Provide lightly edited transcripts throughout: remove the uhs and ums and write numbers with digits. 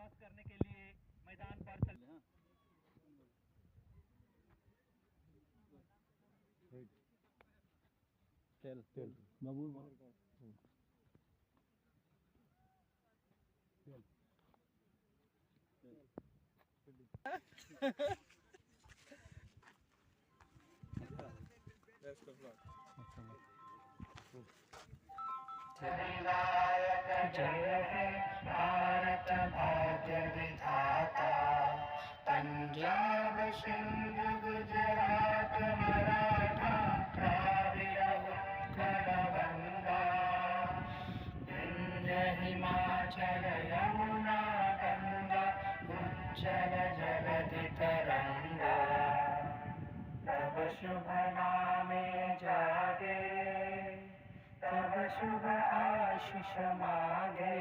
Toss करने के लिए मैदान पर चल बाबू जय हे भारत भाग्य विधाता, पंजाब सिंध गुजरात मराठा द्राविड़ उत्कल गंगा, विंध्य हिमाचल यमुना गंगा उच्चल जलधि तरंगा, तब शुभ नामे जागे, तब शुभ आशीष मागे,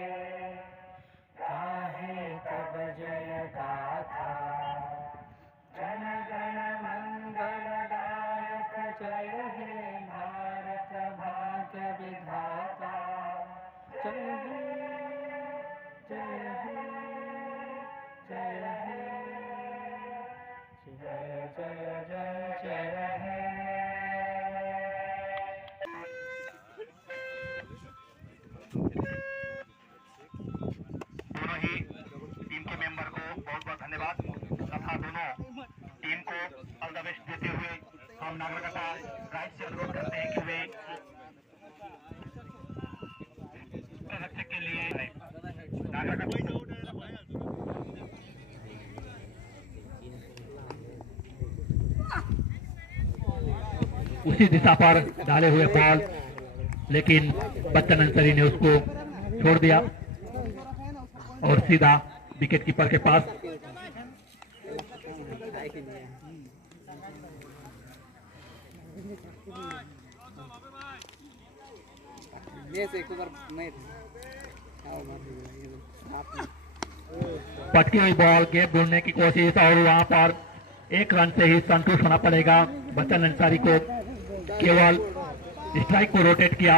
गाहे तब जय गाथा, जन गण मंगलदायक जय हे भारत भाग्य विधाता, जय हे जय हे जय हे जय जय जय जय हे। दोनों ही टीम के मेंबर को बहुत बहुत धन्यवाद तथा दोनों टीम को ऑल द बेस्ट देते हुए हम नागरिकता राइट से अनुरोध करते हैं कि वे रक्षक के लिए उसी दिशा पर डाले हुए बॉल, लेकिन बच्चन अंसरी ने उसको छोड़ दिया और सीधा विकेट कीपर के पास। पटकी हुई बॉल गेंद ढूंढने की कोशिश और वहां पर एक रन से ही संतुष्ट होना पड़ेगा। बच्चन अंसारी को केवल स्ट्राइक को रोटेट किया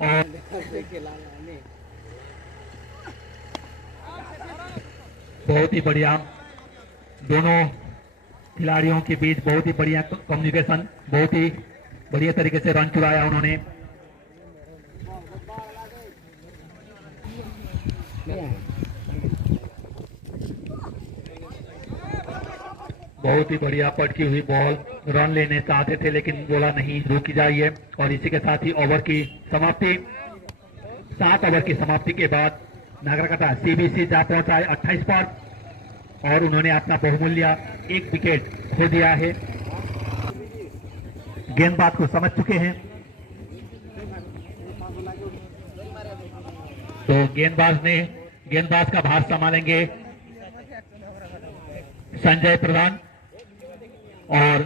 और बहुत ही बढ़िया दोनों खिलाड़ियों के बीच बहुत ही बढ़िया कम्युनिकेशन, बहुत ही बढ़िया तरीके से रन चुराया उन्होंने। बहुत ही बढ़िया पटकी हुई बॉल, रन लेने चाहते थे लेकिन बोला नहीं, रुकी जाइए। और इसी के साथ ही ओवर की समाप्ति, 7 ओवर की समाप्ति के बाद नागरिकता सीबीसी जा पहुंचा है 28 पर और उन्होंने अपना बहुमूल्य 1 विकेट खो दिया है। गेंदबाज को समझ चुके हैं तो गेंदबाज का भार संभालेंगे संजय प्रधान और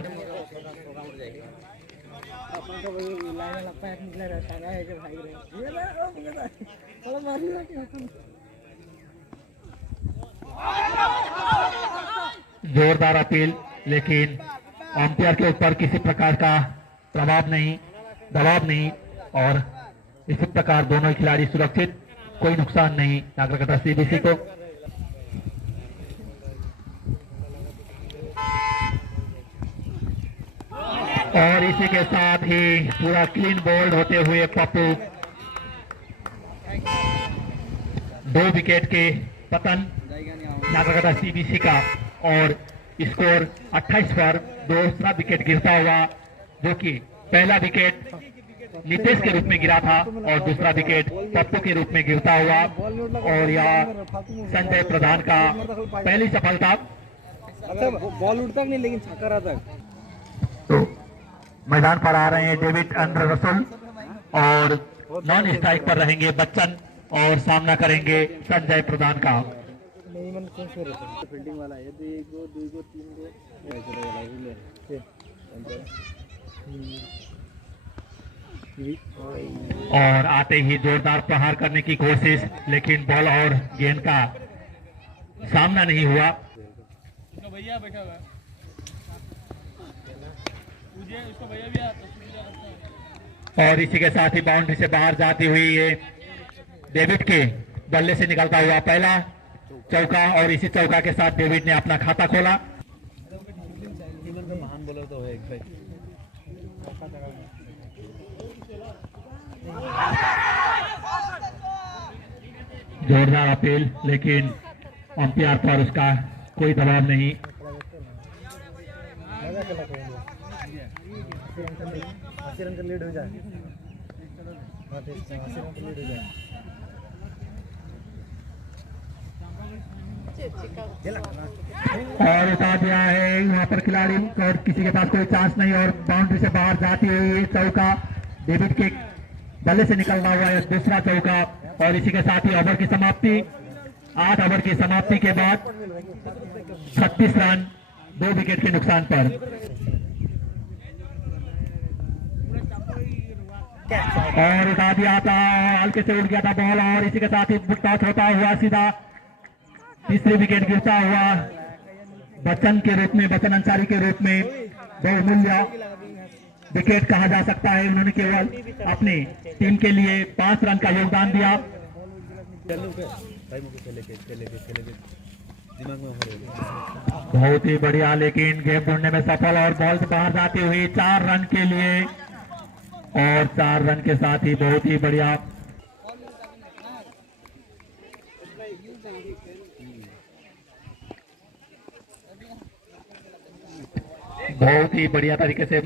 जोरदार अपील, लेकिन अंपायर के ऊपर किसी प्रकार का दबाव नहीं और इसी प्रकार दोनों खिलाड़ी सुरक्षित, कोई नुकसान नहीं नागरिकता सीबीसी को। और इसी के साथ ही पूरा क्लीन बोल्ड होते हुए पप्पू 2 विकेट के पतन नागरिकता सीबीसी का और स्कोर 28 पर दूसरा विकेट गिरता हुआ, जो कि पहला विकेट नीतीश के रूप में गिरा था और दूसरा विकेट पप्पू के रूप में गिरता हुआ। और यह संजय प्रधान का पहली सफलता। बॉल उड़ता नहीं लेकिन छक्का रहता। तो मैदान पर आ रहे हैं डेविड अंडर रसल और नॉन स्ट्राइक पर रहेंगे बच्चन और सामना करेंगे संजय प्रधान का। फील्डिंग वाला है 1 2 2 3 और आते ही जोरदार प्रहार करने की कोशिश, लेकिन बॉल और गेंद का सामना नहीं हुआ। भैया बैठा हुआ है, उसको भैया भी आता है। और इसी के साथ ही बाउंड्री से बाहर जाती हुई ये डेविड के बल्ले से निकलता हुआ पहला चौका और इसी चौका के साथ डेविड ने अपना खाता खोला। महान बोलर तो है एक भाई। जोरदार अपील, लेकिन अंपायर पर उसका कोई दबाव नहीं। लीड हो जाए, लीड हो जाए। और उतार दिया है वहां पर खिलाड़ी और किसी के पास कोई चांस नहीं और बाउंड्री से बाहर जाती हुई चौका, डेविड के बल्ले से निकलना हुआ है दूसरा चौका। और इसी के साथ ही ओवर की समाप्ति। 8 ओवर की समाप्ति के बाद 36 रन 2 विकेट के नुकसान पर। और उठा दिया था, हल्के से उड़ गया था बॉल और इसी के साथ ही टॉस होता हुआ सीधा तीसरी विकेट गिरता हुआ बच्चन के रूप में, बच्चन अंसारी के रूप में बहुमूल्य विकेट कहा जा सकता है। उन्होंने केवल अपनी टीम के लिए 5 रन का योगदान दिया। बहुत ही बढ़िया, लेकिन गेम ढूंढने में सफल और बॉल से बाहर जाती हुई 4 रन के लिए और 4 रन के साथ ही बहुत ही बढ़िया तरीके से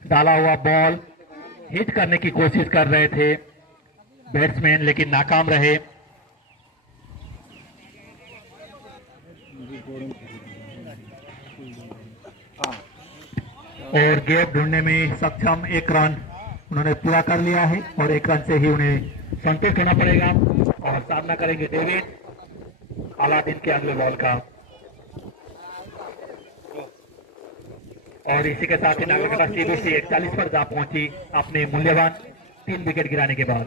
डाला हुआ बॉल हिट करने की कोशिश कर रहे थे बैट्समैन, लेकिन नाकाम रहे। और गैप ढूंढने में सक्षम 1 रन उन्होंने पूरा कर लिया है और 1 रन से ही उन्हें संतुष्ट होना पड़ेगा और सामना करेंगे डेविड अलादीन के अगले बॉल का। और इसी के साथ ही नागरकटा सीबीसी 41 पर जा पहुंची अपने मूल्यवान 3 विकेट गिराने के बाद।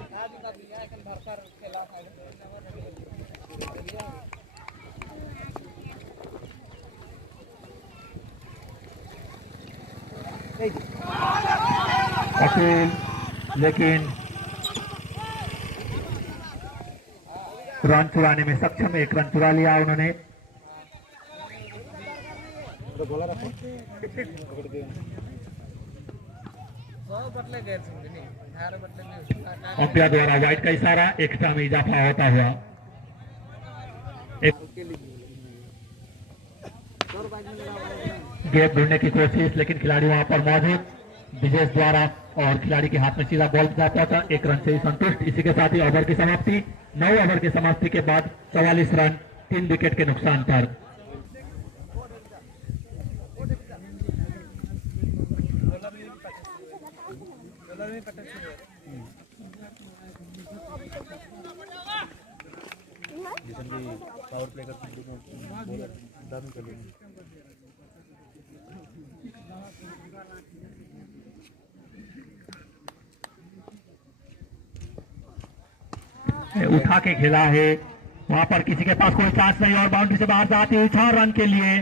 अकील, लेकिन रन चुराने में सक्षम, 1 रन चुरा लिया उन्होंने। अंपायर द्वारा वाइड का इशारा, एक्स्ट्रा में इजाफा होता हुआ। गैप ढूंढने की कोशिश, लेकिन खिलाड़ी वहां पर मौजूद विजेश द्वारा और खिलाड़ी के हाथ में सीधा बॉल जा पहुंचा, 1 रन से ही संतुष्ट। इसी के साथ ही ओवर की समाप्ति। 9 ओवर की समाप्ति के बाद 44 रन 3 विकेट के नुकसान पर। पावर प्ले उठा के खेला है, वहां पर किसी के पास कोई चांस नहीं और बाउंड्री से बाहर जाती हुई 4 रन के लिए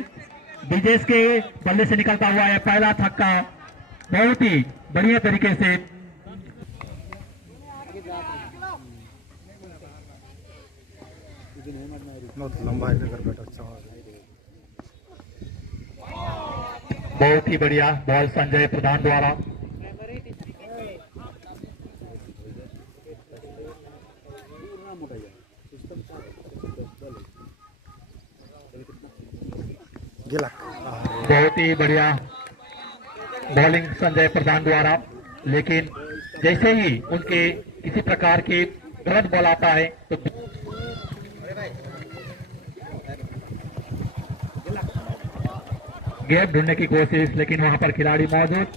विजेश के बल्ले से निकलता हुआ है पहला छक्का। बहुत ही बढ़िया तरीके से लंबा अच्छा, बहुत ही बढ़िया बॉल संजय प्रधान द्वारा। बहुत ही बढ़िया बॉलिंग संजय प्रधान द्वारा, लेकिन जैसे ही उनके किसी प्रकार के गलत बॉल आता है तो गैप ढूंढने की कोशिश, लेकिन वहां पर खिलाड़ी मौजूद।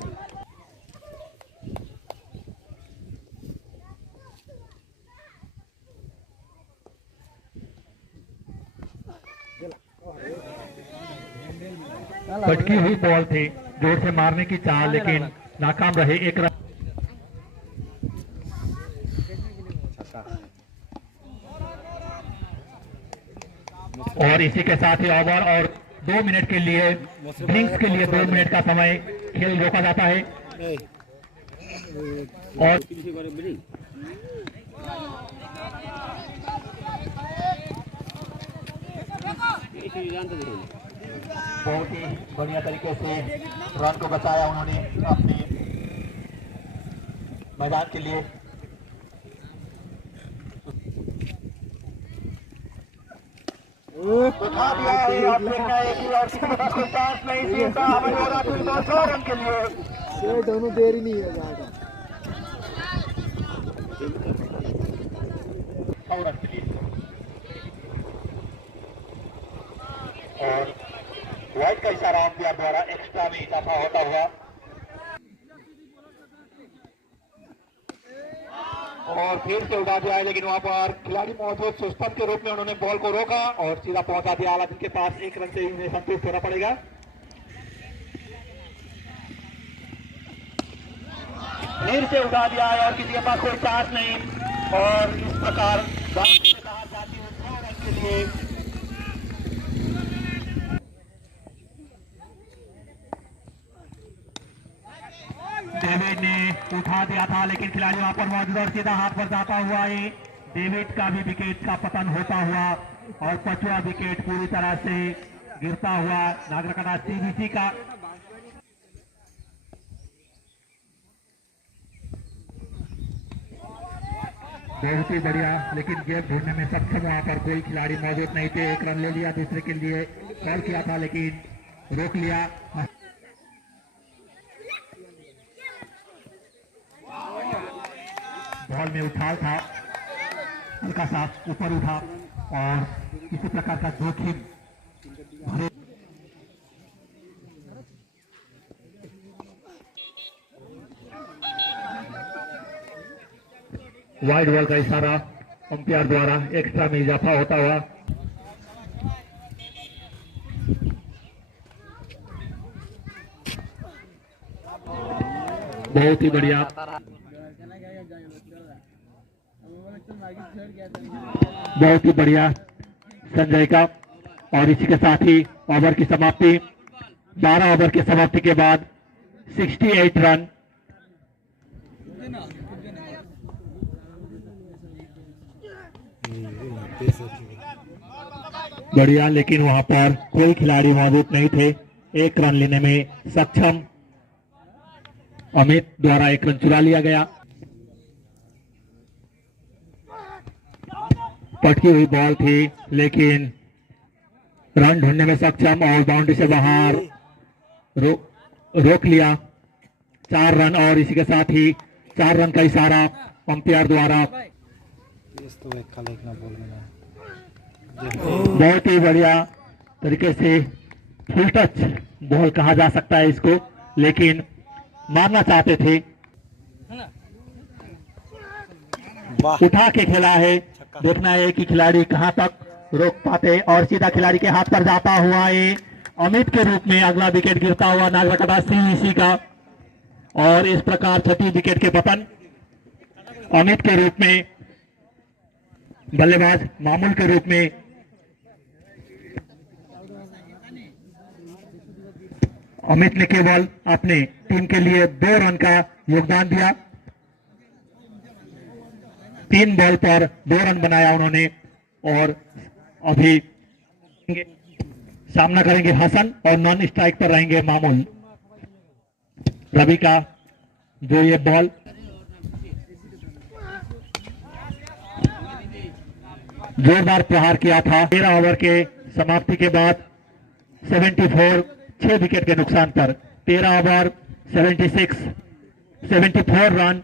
भटकी हुई बॉल थी, जोर से मारने की चाह, लेकिन नाकाम रहे। 1 रन। और इसी के साथ ही ओवर और 2 मिनट के लिए ड्रिंक्स के लिए 2 मिनट का समय खेल रोका जाता है। और बहुत ही बढ़िया तरीके से रन को बचाया उन्होंने अपने मैदान के लिए। उठा दिया है और देखना है कि और किसी का कोई चांस नहीं सीधा हमें हो रहा 2 रन के लिए। ये दोनों देर ही नहीं है ज्यादा। और रन के लिए और वाइड का इशारा अंपायर द्वारा एक्स्ट्रा में इजाफा होता हुआ और फिर से उड़ा दिया है, लेकिन वहां पर खिलाड़ी मौजूद सुस्तम के रूप में उन्होंने बॉल को रोका और सीधा पहुंचा दिया आलादीन के पास। 1 रन से ही उन्हें संतुष्ट होना पड़ेगा। फिर से उड़ा दिया है और किसी के पास कोई चांस नहीं और इस प्रकार बाउंड्री से बाहर जाती है 6 रन के लिए। डेविड ने उठा दिया था, लेकिन खिलाड़ी वहां पर मौजूद और सीधा हाथ पर जाता हुआ है। डेविड का भी विकेट का पतन होता हुआ और 5वां विकेट पूरी तरह से गिरता हुआ नागरकटा सीबीसी का। बहुत ही बढ़िया, लेकिन गेम ढूंढने में सक्षम वहां पर कोई खिलाड़ी मौजूद नहीं थे। 1 रन ले लिया, दूसरे के लिए कॉल किया था लेकिन रोक लिया। बॉल में उछाल था, हल्का सा ऊपर उठा और किसी प्रकार का जोखिम भरे वाइड बॉल का इशारा अंपायर द्वारा एक्स्ट्रा में इजाफा होता हुआ। बहुत ही बढ़िया, बहुत ही बढ़िया संजय का। और इसी के साथ ही ओवर की समाप्ति। 12 ओवर की समाप्ति के बाद 68 रन। बढ़िया, लेकिन वहां पर कोई खिलाड़ी मौजूद नहीं थे। 1 रन लेने में सक्षम अमित द्वारा 1 रन चुरा लिया गया। पटकी हुई बॉल थी, लेकिन रन ढूंढने में सक्षम और बाउंड्री से बाहर रोक लिया। 4 रन और इसी के साथ ही 4 रन का इशारा अंपायर द्वारा। बहुत ही बढ़िया तरीके से फुल टच बॉल कहा जा सकता है इसको, लेकिन मारना चाहते थे। उठा के खेला है, देखना है कि खिलाड़ी कहां तक रोक पाते और सीधा खिलाड़ी के हाथ पर जाता हुआ है। अमित के रूप में अगला विकेट गिरता हुआ नागरकटा सीईसी का और इस प्रकार 6ठी विकेट के पतन। अमित के रूप में बल्लेबाज मामूल के रूप में अमित ने केवल अपने टीम के लिए 2 रन का योगदान दिया। 3 बॉल पर 2 रन बनाया उन्होंने और अभी सामना करेंगे हसन और नॉन स्ट्राइक पर रहेंगे मामूल। रवि का जो ये बॉल जोरदार प्रहार किया था। 13 ओवर के समाप्ति के बाद 74 6 विकेट के नुकसान पर 13 ओवर 74 रन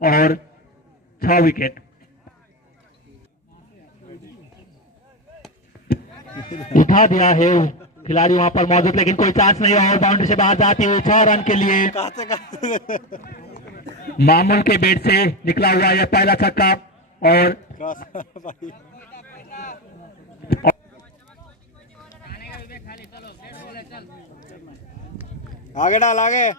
और 6 विकेट। उठा दिया है खिलाड़ी वहां पर मौजूद, लेकिन कोई चांस नहीं और बाउंड्री से बाहर जाती हुई 6 रन के लिए मामूल के बैट से निकला हुआ यह पहला छक्का। और आगे डाल आगे।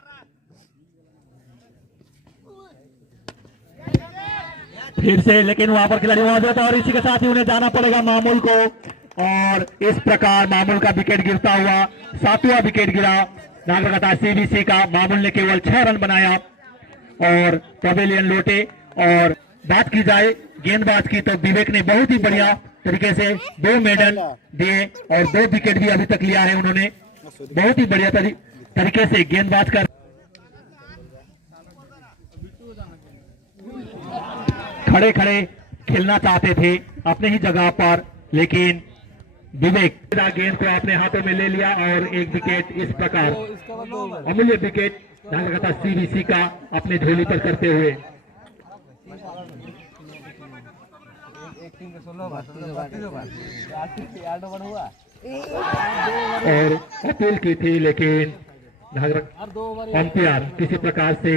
फिर से, लेकिन वहां पर खिलाड़ी मौजूद है और इसी के साथ ही उन्हें जाना पड़ेगा मामूल को। और इस प्रकार मामूल का विकेट गिरता हुआ 7वां विकेट गिरा नागरकटा सीबीसी का। मामूल ने केवल 6 रन बनाया और पवेलियन लौटे। और बात की जाए गेंदबाज की तो विवेक ने बहुत ही बढ़िया तरीके से 2 मेडल दिए और 2 विकेट भी अभी तक लिया है उन्होंने। बहुत ही बढ़िया तरीके से गेंदबाज कर खड़े खड़े खेलना चाहते थे अपने ही जगह पर, लेकिन विवेक गेंद को अपने हाथों में ले लिया और एक विकेट इस प्रकार अमूल्य विकेट लगातार सीबीसी का अपने झोली पर करते हुए। और अपील की थी लेकिन अंपायर किसी प्रकार से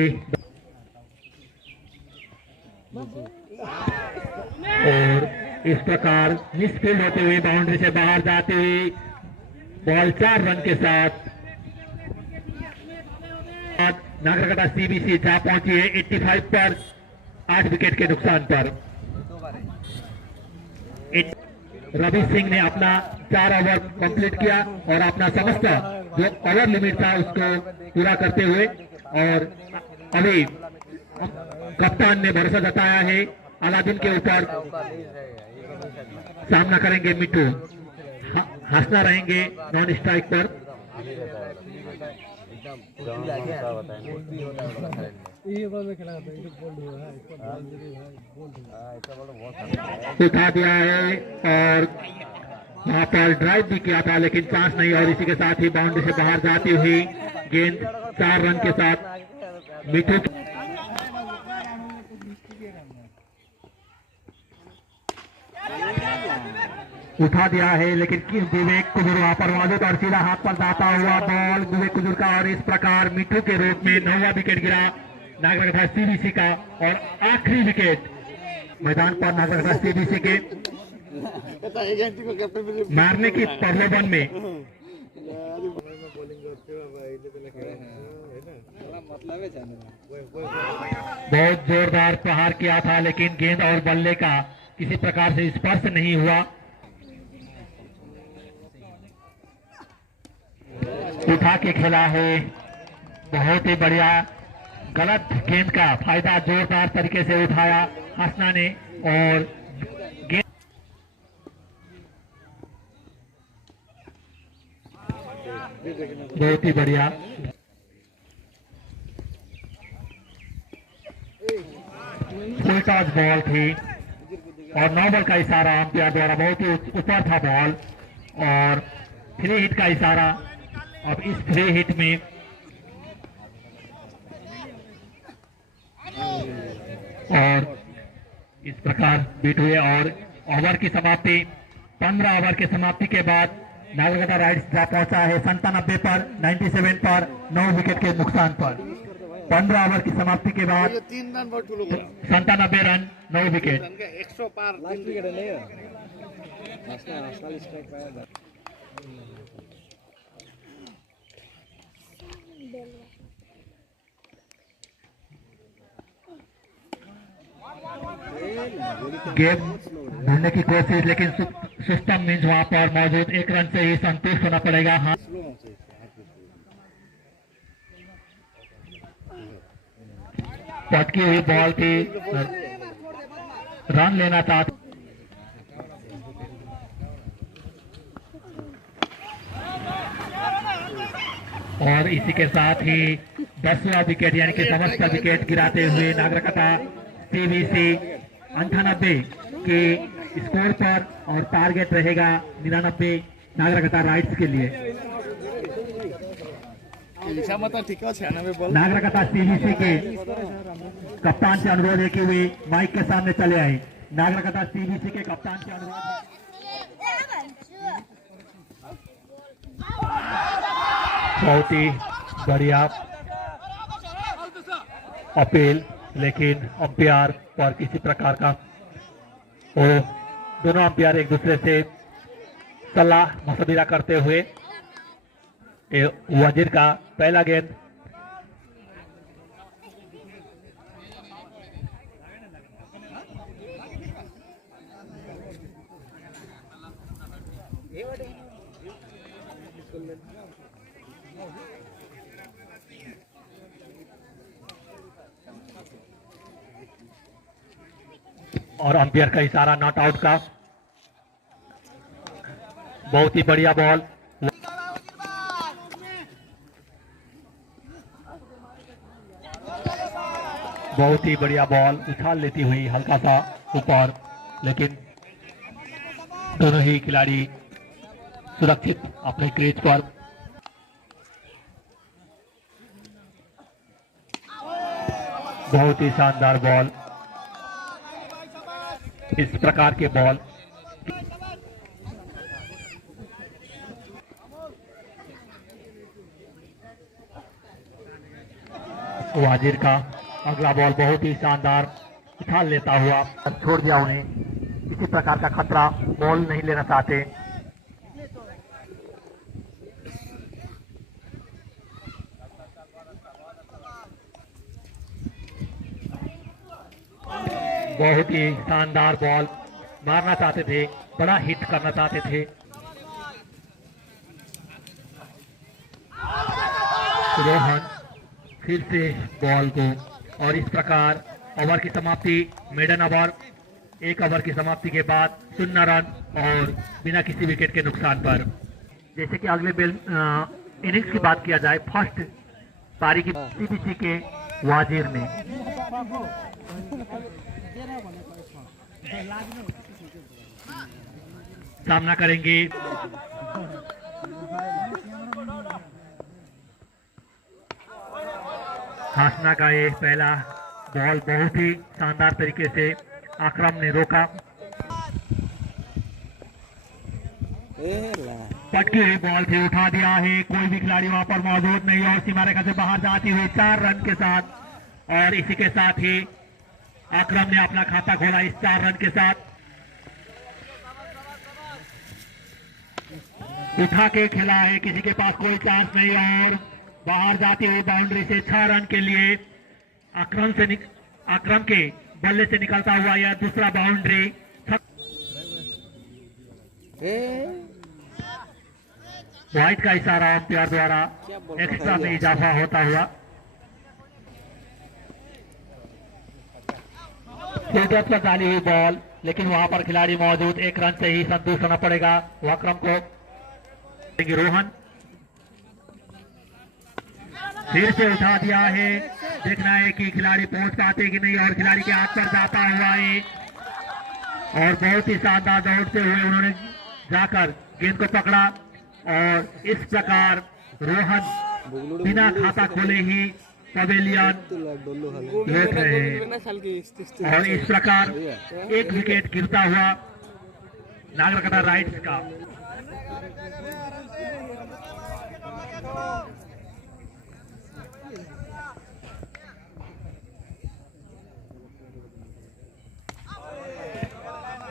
और इस प्रकार मिसफील्ड होते हुए बाउंड्री से बाहर जाते हुए बॉल 4 रन के साथ नागरकटा सीबीसी जा पहुंची है 85 पर 8 विकेट के नुकसान पर। रवि सिंह ने अपना 4 ओवर कंप्लीट किया और अपना समस्त जो ओवर लिमिट था उसको पूरा करते हुए, और अभी कप्तान ने भरोसा जताया है अलादीन के ऊपर। सामना करेंगे मिट्टू, हंसना रहेंगे नॉन स्ट्राइक पर। उठा दिया है और वहां पर ड्राइव भी किया था लेकिन चांस नहीं, और इसी के साथ ही बाउंड्री से बाहर जाती हुई गेंद 4 रन के साथ मिट्टू उठा दिया है, लेकिन विवेक कुजूर वहां पर मौजूद और सीधा हाथ पर जाता हुआ बॉल विवेक कुजूर का, और इस प्रकार मिट्टू के रूप में 9वां विकेट गिरा नागरकटा सीबीसी का और आखिरी विकेट मैदान पर नागरकटा सीबीसी के मारने की प्रलोभन में। बहुत जोरदार प्रहार किया था लेकिन गेंद और बल्ले का किसी प्रकार से स्पर्श नहीं हुआ। उठा के खेला है, बहुत ही बढ़िया। गलत गेंद का फायदा जोरदार तरीके से उठाया हसना ने और गेंद बहुत ही बढ़िया। फुल टॉस बॉल थी और 9 बॉल का इशारा अंपायर द्वारा बहुत ही ऊपर था बॉल, और 3 हिट का इशारा। अब इस 3 हिट में और इस प्रकार बीट हुए और ओवर की समाप्ति 15 ओवर की समाप्ति के बाद नागरकटा राइड्स जा पहुंचा है 97 पर 97 पर 9 विकेट के नुकसान पर। 15 ओवर की समाप्ति के बाद 97 रन 9 विकेट। गेम ढूंढने की कोशिश, लेकिन सिस्टम मीन्स वहां पर मौजूद 1 रन से ही संतुष्ट होना पड़ेगा। हाँ, पटकी हुई बॉल थी, रन लेना चाहते और इसी के साथ ही 10वां विकेट यानी कि समस्त विकेट गिराते हुए नागरकटा सीबीसी 98 के स्कोर पर, और टारगेट रहेगा 99 नागरकटा राइड्स के लिए। नागरकटा सीबीसी के कप्तान से अनुरोध है कि वे माइक के सामने चले आए। नागरकटा सीबीसी के कप्तान से अनुरोध है। बहुत ही बढ़िया अपील, लेकिन अंपायर पर किसी प्रकार का वो दोनों अंपायर एक दूसरे से सलाह मशविरा करते हुए वजीर का पहला गेंद और अंपायर का इशारा नॉट आउट का। बहुत ही बढ़िया बॉल, बहुत ही बढ़िया बॉल उछाल लेती हुई हल्का सा ऊपर, लेकिन दोनों ही खिलाड़ी सुरक्षित अपने क्रीज पर। बहुत ही शानदार बॉल, इस प्रकार के बॉल वाजिर का अगला बॉल बहुत ही शानदार उछाल लेता हुआ छोड़ दिया उन्हें। किसी प्रकार का खतरा बॉल नहीं लेना चाहते। बहुत ही शानदार बॉल मारना चाहते थे, बड़ा हिट करना चाहते थे। रोहन फिर से बॉल को, और इस प्रकार ओवर की समाप्ति, मेडन ओवर। एक ओवर की समाप्ति के बाद 0 रन और बिना किसी विकेट के नुकसान पर। जैसे कि अगले इनिंग्स की बात किया जाए, फर्स्ट पारी की सीबीसी के वाजिर ने सामना करेंगे। हासना का ये पहला बॉल बहुत ही शानदार तरीके से आक्रम ने रोका। पटकी हुई बॉल से उठा दिया है, कोई भी खिलाड़ी वहां पर मौजूद नहीं और सीमा रेखा से बाहर जाती हुई 4 रन के साथ, और इसी के साथ ही आक्रम ने अपना खाता खोला इस 4 रन के साथ। उठा के खेला है, किसी के पास कोई चांस नहीं, और बाहर जाती हुई बाउंड्री से 6 रन के लिए आक्रम के बल्ले से निकलता हुआ यह दूसरा बाउंड्री। व्हाइट का इशारा अंपायर द्वारा एक्स्ट्रा में इजाफा होता हुआ। फील्डर पर डाली हुई बॉल, लेकिन वहां पर खिलाड़ी मौजूद, 1 रन से ही संतुष्ट होना पड़ेगा आक्रम को। रोहन फिर से उठा दिया है, देखना है कि खिलाड़ी पहुंच पाते कि नहीं, और खिलाड़ी के हाथ पर जाता हुआ है, और बहुत ही शानदार दौड़ते हुए उन्होंने जाकर गेंद को पकड़ा, और इस प्रकार रोहन बिना खाता खोले ही पवेलियन लौट रहे हैं, और इस प्रकार 1 विकेट गिरता हुआ नागरकटा राइट्स का।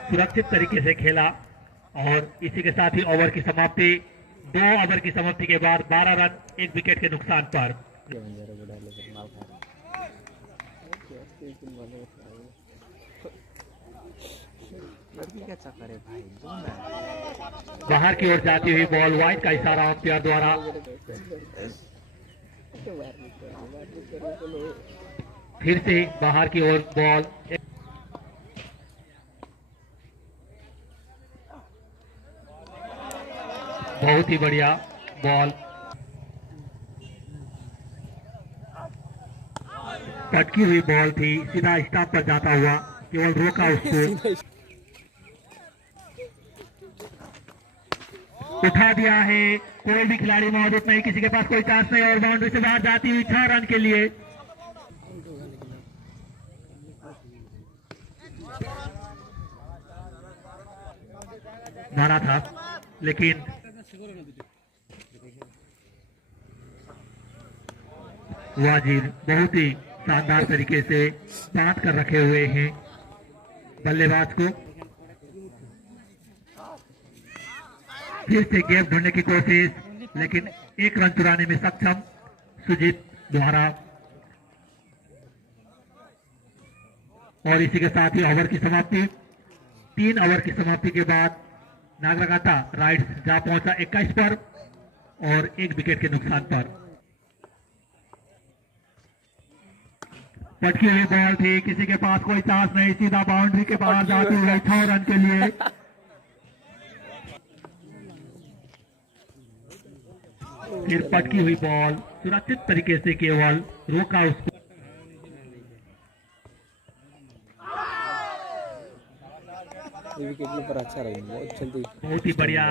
सुरक्षित तरीके से खेला, और इसी के साथ ही ओवर की समाप्ति। 2 ओवर की समाप्ति के बाद 12 रन 1 विकेट के नुकसान पर। बाहर की ओर जाती हुई बॉल, व्हाइट का इशारा अंपायर द्वारा। फिर से बाहर की ओर बॉल, बहुत ही बढ़िया बॉल, पटकी हुई बॉल थी, सीधा स्टंप पर जाता हुआ, केवल रोका उसको, उठा दिया है, कोई भी खिलाड़ी मौजूद नहीं, किसी के पास कोई चांस नहीं, और बाउंड्री से बाहर जाती हुई 6 रन के लिए। मारा था, लेकिन वाजिर बहुत ही शानदार तरीके से बांध कर रखे हुए हैं बल्लेबाज को। फिर से गैप ढूंढने की कोशिश, लेकिन 1 रन चुराने में सक्षम सुजीत द्वारा, और इसी के साथ ही ओवर की समाप्ति। 3 ओवर की समाप्ति के बाद नागरकटा राइट्स जा पहुंचा 21 पर और 1 विकेट के नुकसान पर। पटकी हुई बॉल थी, किसी के पास कोई चांस नहीं, सीधा बाउंड्री के बाहर जाती हुई 6 रन के लिए। फिर पटकी हुई बॉल सुरक्षित तरीके से केवल रोका उसको। ये विकेट कीपर अच्छा रही, बहुत जल्दी बहुत ही बढ़िया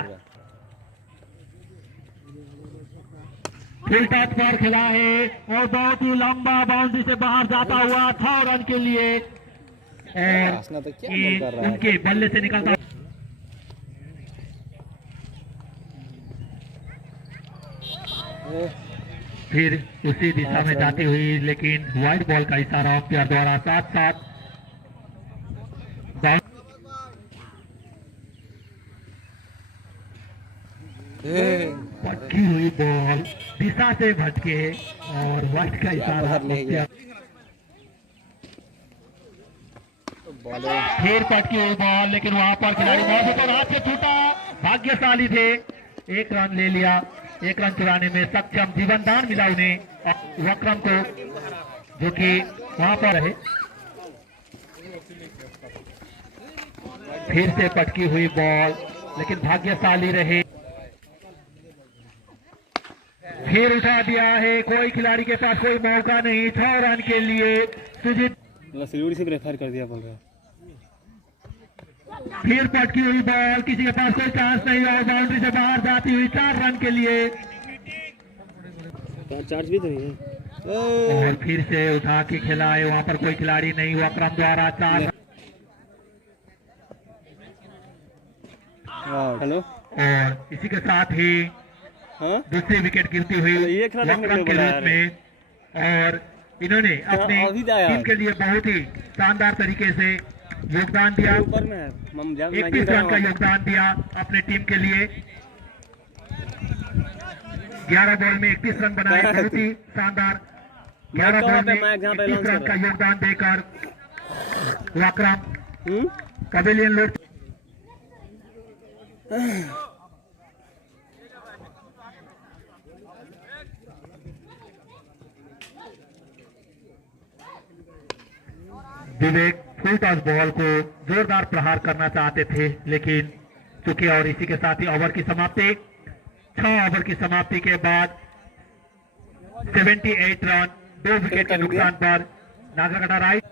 फुल टच पर खेला है और बहुत ही लंबा बाउंड्री से बाहर जाता हुआ 6 रन के लिए, और हंसना तो क्या ये बॉल कर रहा है। उनके बल्ले से निकलता फिर उसी दिशा में जाती हुई, लेकिन व्हाइट बॉल का इशारा अंपायर द्वारा साथ साथ पटकी हुई बॉल दिशा से भटके और व्हाइट का इशारा बाहर ले गया। अंपायर। बॉल फिर पटकी हुई बॉल, लेकिन वहां पर खिलाड़ी मौजूद और हाथ से छूटा, भाग्यशाली थे, 1 रन ले लिया। 1 रन चुराने में सक्षम, जीवनदान मिला उन्हें वक्रम को, जो कि वहां पर है। फिर से पटकी हुई बॉल, लेकिन भाग्यशाली रहे, फिर उठा दिया है। कोई खिलाड़ी के पास कोई मौका नहीं। 6 रन के लिए सुजीत, सिल्वरी से प्रेफर कर दिया बोल रहा है। फिर पटकी हुई बॉल, किसी के पास कोई चांस नहीं और बाउंड्री से बाहर जाती हुई 4 रन के लिए, चार्ज भी तो नहीं है। और फिर से उठा के खेला है, वहां पर कोई खिलाड़ी नहीं हुआ। क्रम द्वारा 4 रन, हेलो, और इसी के साथ ही हाँ दूसरी विकेट गिरती हुई ये खेला देखने वक्रम के के लिए रूप में, और इन्होंने अपनी अभी तो आया। टीम के लिए बहुत ही शानदार तरीके से योगदान दिया। ऊपर में है, 31 रन का योगदान दिया अपने टीम के लिए। 11 बॉल में 31 रन बनाए, बहुत ही शानदार। 11 बॉल में 31 रन का योगदान देकर वक्रम पवेलियन लौट। विवेक फुल टॉस बॉल को जोरदार प्रहार करना चाहते थे, लेकिन चूंकि, और इसी के साथ ही ओवर की समाप्ति, 6 ओवर की समाप्ति के बाद 78 रन 2 विकेट के नुकसान पर नागरकटा राइट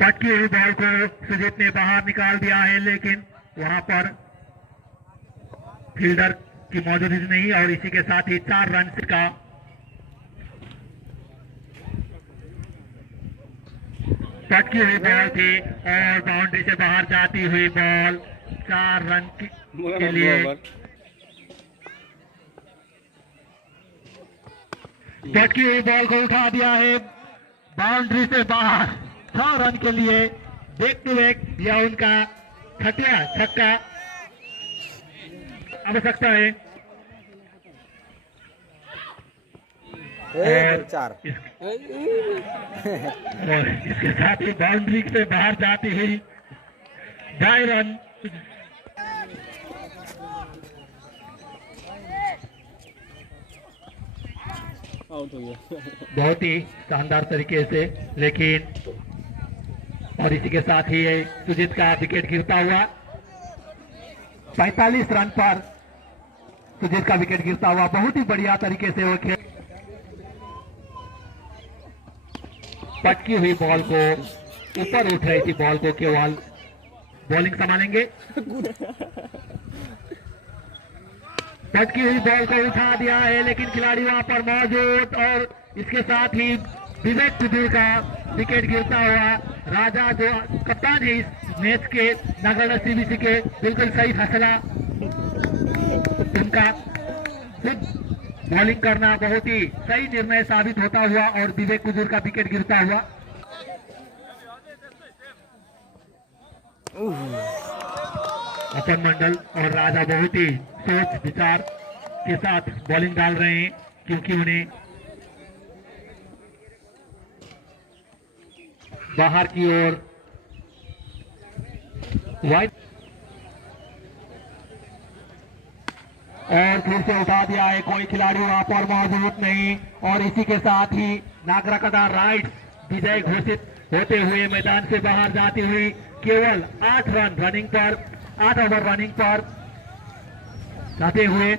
पटकी हुई बॉल को सुजीत ने बाहर निकाल दिया है, लेकिन वहां पर फील्डर की मौजूदगी नहीं, और इसी के साथ ही 4 रन का पटकी हुई बॉल थी और बाउंड्री से बाहर जाती हुई बॉल 4 रन के लिए। पटकी हुई बॉल को उठा दिया है बाउंड्री से बाहर 6 रन के लिए। देखते हुए यह उनका 6वां छक्का आवश्यकता है, और 4 और इसके साथ ही बाउंड्री से बाहर जाती हुई 2.5 रन। आउट हो गया। बहुत ही शानदार तरीके से, लेकिन और इसी के साथ ही सुजीत का विकेट गिरता हुआ 45 रन पर सुजीत का विकेट गिरता हुआ बहुत ही बढ़िया तरीके से वो खेल। पटकी हुई बॉल को ऊपर उठ रही थी, बॉल को केवल बॉलिंग संभालेंगे। पटकी हुई बॉल को उठा दिया है, लेकिन खिलाड़ी वहां पर मौजूद, और इसके साथ ही विवेक कुदूर का विकेट गिरता हुआ। राजा जो कप्तान है इस मैच के नागरकटा सीबीसी के, बिल्कुल सही फैसला उनका। खुद बॉलिंग करना बहुत ही सही निर्णय साबित होता हुआ, और विवेक कुदूर का विकेट गिरता हुआ। अपन मंडल और राजा बहुत ही सोच विचार के साथ बॉलिंग डाल रहे हैं, क्योंकि उन्हें बाहर की ओर वाइड, और फिर से उठा दिया है। कोई खिलाड़ी वहां पर मौजूद नहीं, और इसी के साथ ही नागरकटा राइट्स विजय घोषित होते हुए मैदान से बाहर जाती हुई केवल 8 रन रनिंग पर 8 ओवर रनिंग पर जाते हुए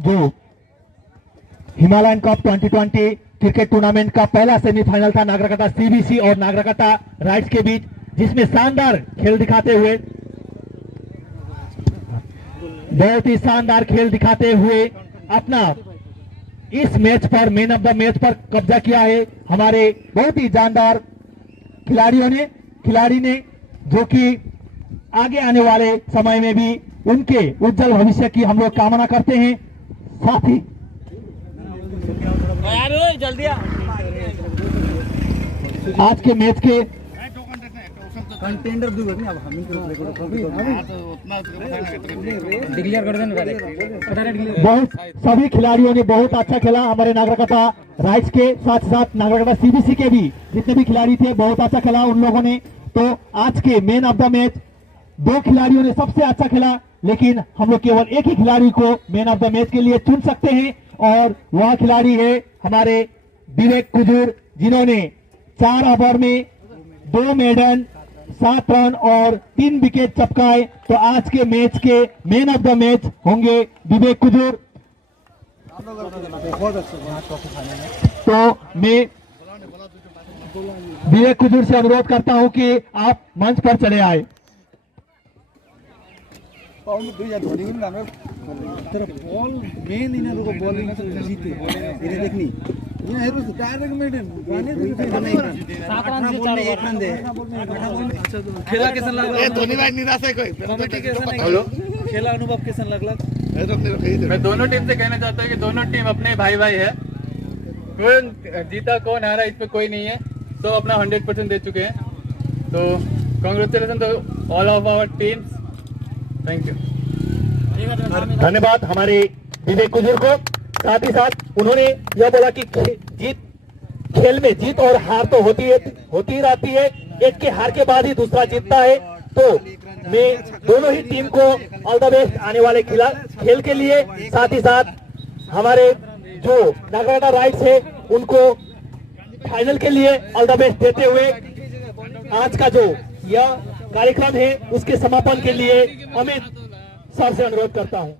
जो हिमालयन कप 2020 क्रिकेट टूर्नामेंट का पहला सेमीफाइनल था नागरकटा सीबीसी और नागरकटा राइट्स के बीच, जिसमें शानदार खेल दिखाते हुए बहुत ही शानदार खेल दिखाते हुए अपना इस मैच पर मैन ऑफ द मैच पर कब्जा किया है हमारे बहुत ही जानदार खिलाड़ी ने जो कि आगे आने वाले समय में भी उनके उज्जवल भविष्य की हम लोग कामना करते हैं। साथ ही जल्दी आज के मैच के कंटेंडर दूर नहीं अब हम डिक्लेयर कर देना बहुत सभी खिलाड़ियों ने बहुत अच्छा खेला। हमारे नागरकटा राइट्स के साथ साथ नागरकटा सीबीसी के भी जितने भी खिलाड़ी थे बहुत अच्छा खेला उन लोगों ने। तो आज के मैन ऑफ द मैच 2 खिलाड़ियों ने सबसे अच्छा खेला, लेकिन हम लोग केवल एक ही खिलाड़ी को मैन ऑफ द मैच के लिए चुन सकते हैं और वह खिलाड़ी है हमारे विवेक कुजूर, जिन्होंने 4 ओवर में 2 मेडन 7 रन और 3 विकेट चपकाए। तो आज के मैच के मैन ऑफ द मैच होंगे विवेक कुजूर। तो मैं विवेक कुजूर से अनुरोध करता हूं कि आप मंच पर चले आए। तर बॉल मेन यिनीहरूको बलिङ जित्यो हेरे देख्ने यिनीहरू डाइरेक्ट मेडन खेला कैसा लागला धोनी भाई निराश है कोई खेला अनुभव कैसा लागला? मैं दोनों टीम से कहना चाहता हूँ कि दोनों टीम अपने भाई भाई है, कौन जीता कौन हारा इस पे कोई नहीं है, सब अपना 100% दे चुके हैं। तो congratulation to all of our teams, thank you. धन्यवाद हमारे विवेक कुजूर को। साथ ही साथ उन्होंने यह बोला कि खेल में जीत और हार तो होती ही रहती है, एक के हार के बाद ही दूसरा जीतता है। तो मैं दोनों ही टीम को ऑल द बेस्ट आने वाले खेल के लिए, साथ ही साथ हमारे जो नागरकटा राइट्स है उनको फाइनल के लिए ऑल द बेस्ट देते हुए आज का जो यह कार्यक्रम है उसके समापन के लिए अमित सर से अनुरोध करता हूं।